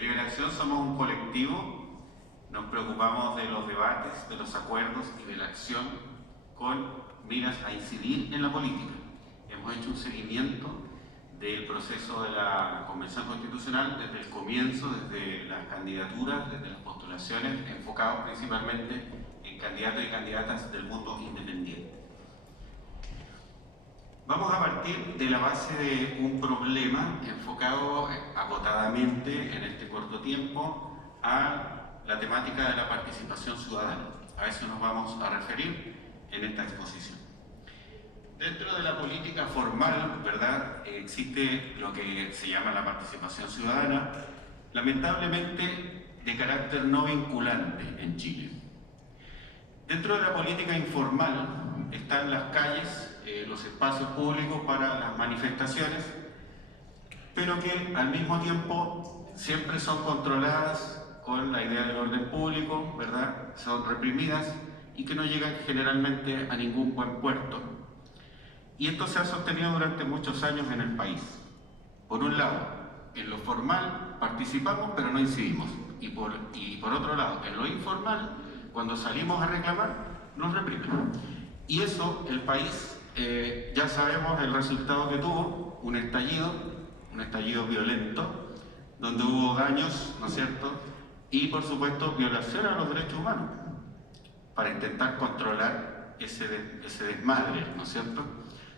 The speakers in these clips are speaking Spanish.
Deliberación somos un colectivo, nos preocupamos de los debates, de los acuerdos y de la acción con miras a incidir en la política. Hemos hecho un seguimiento del proceso de la Convención Constitucional desde el comienzo, desde las candidaturas, desde las postulaciones, enfocados principalmente en candidatos y candidatas del mundo independiente. Vamos a partir de la base de un problema enfocado acotadamente en este corto tiempo a la temática de la participación ciudadana. A eso nos vamos a referir en esta exposición. Dentro de la política formal, ¿verdad?, existe lo que se llama la participación ciudadana, lamentablemente de carácter no vinculante en Chile. Dentro de la política informal están las calles, los espacios públicos para las manifestaciones, pero que al mismo tiempo siempre son controladas con la idea del orden público, ¿verdad? Son reprimidas y que no llegan generalmente a ningún buen puerto. Y esto se ha sostenido durante muchos años en el país. Por un lado, en lo formal participamos pero no incidimos. Y por otro lado, en lo informal, cuando salimos a reclamar, nos reprimen. Y eso, el país, ya sabemos el resultado que tuvo, un estallido violento, donde hubo daños, ¿no es cierto? Y por supuesto, violación a los derechos humanos, para intentar controlar ese desmadre, ¿no es cierto?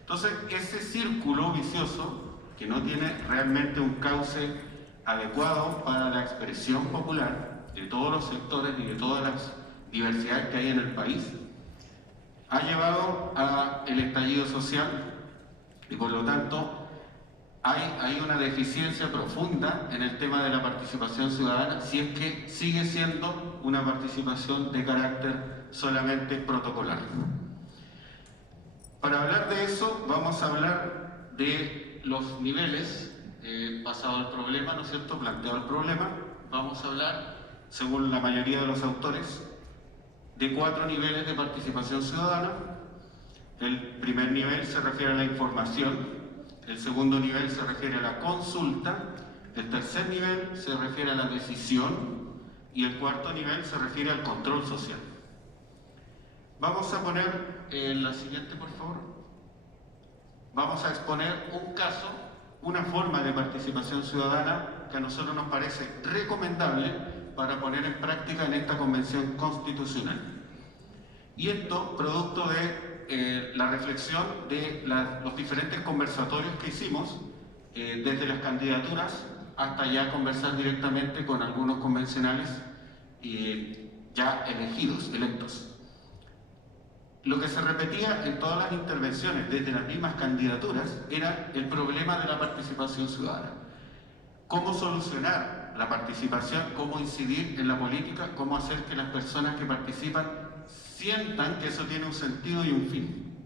Entonces, ese círculo vicioso, que no tiene realmente un cauce adecuado para la expresión popular de todos los sectores y de todas las diversidades que hay en el país, ha llevado al estallido social y por lo tanto hay una deficiencia profunda en el tema de la participación ciudadana, si es que sigue siendo una participación de carácter solamente protocolar. Para hablar de eso vamos a hablar de los niveles, pasado el problema, ¿no es cierto?, planteado el problema, vamos a hablar, según la mayoría de los autores, de 4 niveles de participación ciudadana. El primer nivel se refiere a la información, el segundo nivel se refiere a la consulta, el tercer nivel se refiere a la decisión y el cuarto nivel se refiere al control social. Vamos a poner la siguiente, por favor. Vamos a exponer un caso, una forma de participación ciudadana que a nosotros nos parece recomendable para poner en práctica en esta Convención Constitucional. Y esto producto de la reflexión de los diferentes conversatorios que hicimos, desde las candidaturas hasta ya conversar directamente con algunos convencionales ya electos. Lo que se repetía en todas las intervenciones, desde las mismas candidaturas, era el problema de la participación ciudadana. ¿Cómo solucionar la participación? ¿Cómo incidir en la política? ¿Cómo hacer que las personas que participan sientan que eso tiene un sentido y un fin?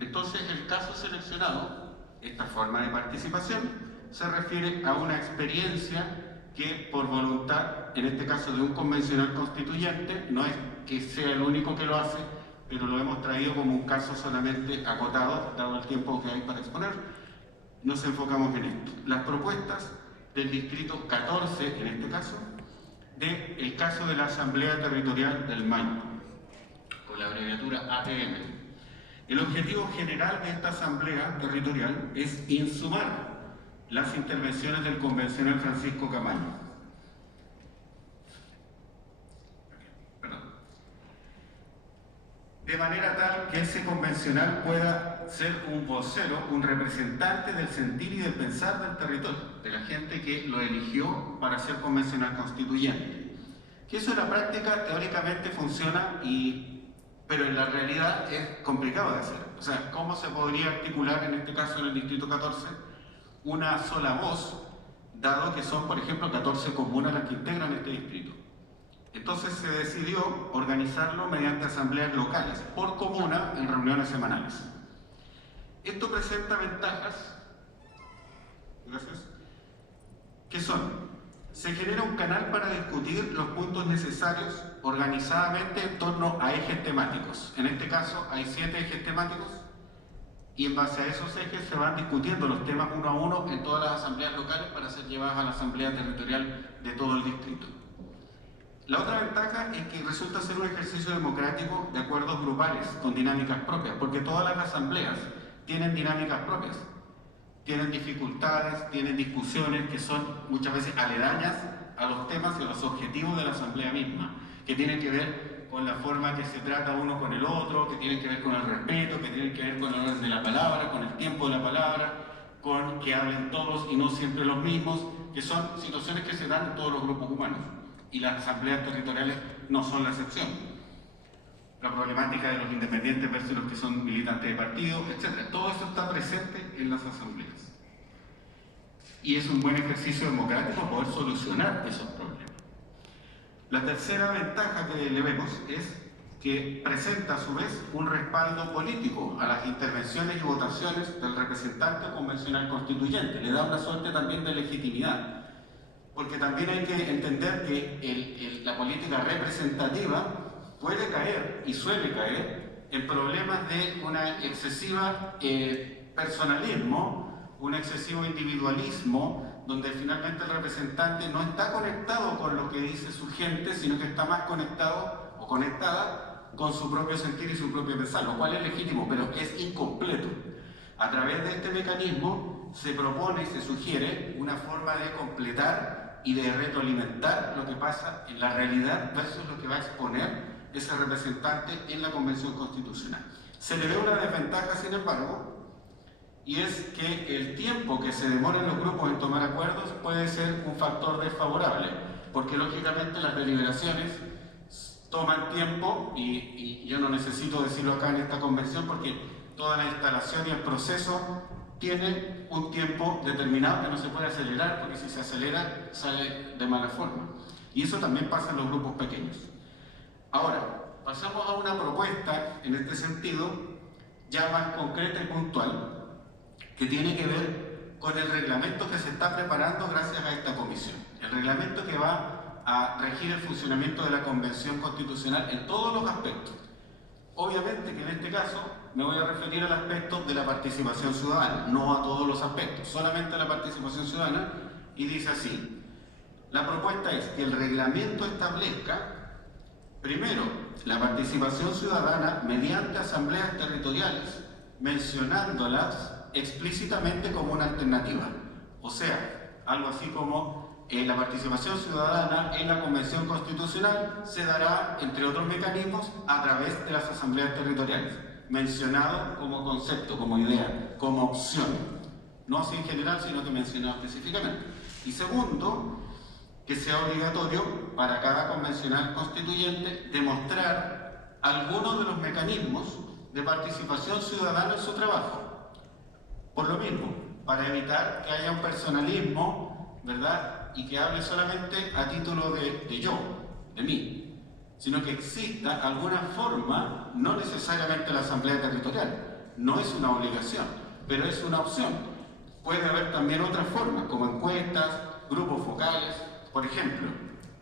Entonces, el caso seleccionado, esta forma de participación, se refiere a una experiencia que por voluntad, en este caso de un convencional constituyente, no es que sea el único que lo hace, pero lo hemos traído como un caso solamente acotado, dado el tiempo que hay para exponer. Nos enfocamos en esto. Las propuestas del distrito 14, en este caso, del caso de la Asamblea Territorial del Maipo, con la abreviatura ATM. El objetivo general de esta Asamblea Territorial es insumar las intervenciones del convencional Francisco Camaño. De manera tal que ese convencional pueda ser un vocero, un representante del sentir y del pensar del territorio, de la gente que lo eligió para ser convencional constituyente. Que eso en la práctica teóricamente funciona, pero en la realidad es complicado de hacer. O sea, ¿cómo se podría articular en este caso en el distrito 14 una sola voz, dado que son, por ejemplo, 14 comunas las que integran este distrito? Entonces se decidió organizarlo mediante asambleas locales, por comuna, en reuniones semanales. Esto presenta ventajas, que son: se genera un canal para discutir los puntos necesarios organizadamente en torno a ejes temáticos. En este caso hay 7 ejes temáticos y en base a esos ejes se van discutiendo los temas uno a uno en todas las asambleas locales para ser llevadas a la asamblea territorial de todo el distrito. La otra ventaja es que resulta ser un ejercicio democrático de acuerdos grupales con dinámicas propias, porque todas las asambleas tienen dinámicas propias, tienen dificultades, tienen discusiones que son muchas veces aledañas a los temas y a los objetivos de la asamblea misma, que tienen que ver con la forma que se trata uno con el otro, que tienen que ver con el respeto, que tienen que ver con el orden de la palabra, con el tiempo de la palabra, con que hablen todos y no siempre los mismos, que son situaciones que se dan en todos los grupos humanos, y las asambleas territoriales no son la excepción. La problemática de los independientes versus los que son militantes de partidos, etc. Todo eso está presente en las asambleas. Y es un buen ejercicio democrático poder solucionar esos problemas. La tercera ventaja que le vemos es que presenta a su vez un respaldo político a las intervenciones y votaciones del representante convencional constituyente. Le da una suerte también de legitimidad, porque también hay que entender que la política representativa puede caer y suele caer en problemas de una excesiva personalismo, un excesivo individualismo, donde finalmente el representante no está conectado con lo que dice su gente, sino que está más conectado o conectada con su propio sentir y su propio pensar, lo cual es legítimo, pero es incompleto. A través de este mecanismo se propone y se sugiere una forma de completar y de retroalimentar lo que pasa en la realidad versus lo que va a exponer ese representante en la Convención Constitucional. Se le ve una desventaja, sin embargo, y es que el tiempo que se demoran los grupos en tomar acuerdos puede ser un factor desfavorable, porque lógicamente las deliberaciones toman tiempo y yo no necesito decirlo acá en esta convención porque toda la instalación y el proceso tienen un tiempo determinado que no se puede acelerar, porque si se acelera sale de mala forma. Y eso también pasa en los grupos pequeños. Ahora, pasamos a una propuesta en este sentido ya más concreta y puntual, que tiene que ver con el reglamento que se está preparando gracias a esta comisión. El reglamento que va a regir el funcionamiento de la Convención Constitucional en todos los aspectos. Obviamente que en este caso me voy a referir al aspecto de la participación ciudadana, no a todos los aspectos, solamente a la participación ciudadana, y dice así: la propuesta es que el reglamento establezca, primero, la participación ciudadana mediante asambleas territoriales, mencionándolas explícitamente como una alternativa. O sea, algo así como la participación ciudadana en la Convención Constitucional se dará, entre otros mecanismos, a través de las asambleas territoriales, mencionado como concepto, como idea, como opción. No así en general, sino que mencionado específicamente. Y segundo, que sea obligatorio para cada convencional constituyente demostrar algunos de los mecanismos de participación ciudadana en su trabajo. Por lo mismo, para evitar que haya un personalismo, ¿verdad?, y que hable solamente a título de yo, de mí, sino que exista alguna forma, no necesariamente la asamblea territorial, no es una obligación, pero es una opción. Puede haber también otras formas, como encuestas, grupos focales, por ejemplo,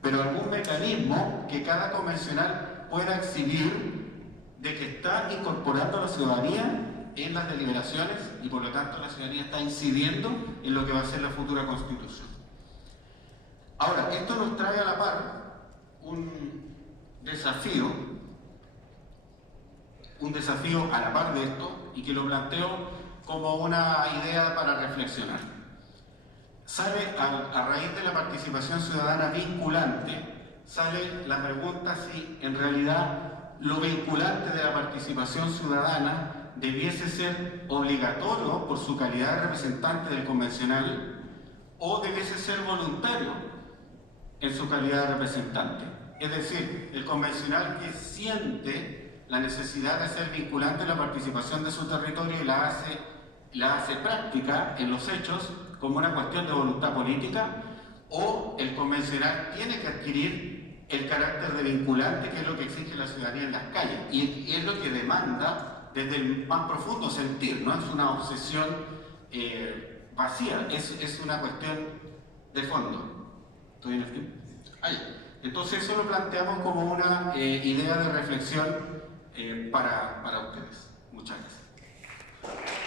pero algún mecanismo que cada convencional pueda exhibir de que está incorporando a la ciudadanía en las deliberaciones y por lo tanto la ciudadanía está incidiendo en lo que va a ser la futura Constitución. Ahora, esto nos trae a la par un desafío a la par de esto, y que lo planteo como una idea para reflexionar. Sale a raíz de la participación ciudadana vinculante, sale la pregunta si en realidad lo vinculante de la participación ciudadana debiese ser obligatorio por su calidad de representante del convencional o debiese ser voluntario en su calidad de representante. Es decir, el convencional que siente la necesidad de ser vinculante en la participación de su territorio y la hace práctica en los hechos como una cuestión de voluntad política, o el convencional tiene que adquirir el carácter de vinculante, que es lo que exige la ciudadanía en las calles, y es lo que demanda desde el más profundo sentir, no es una obsesión vacía, es una cuestión de fondo. ¿Estoy en el tiempo? Entonces eso lo planteamos como una idea de reflexión para ustedes. Muchas gracias.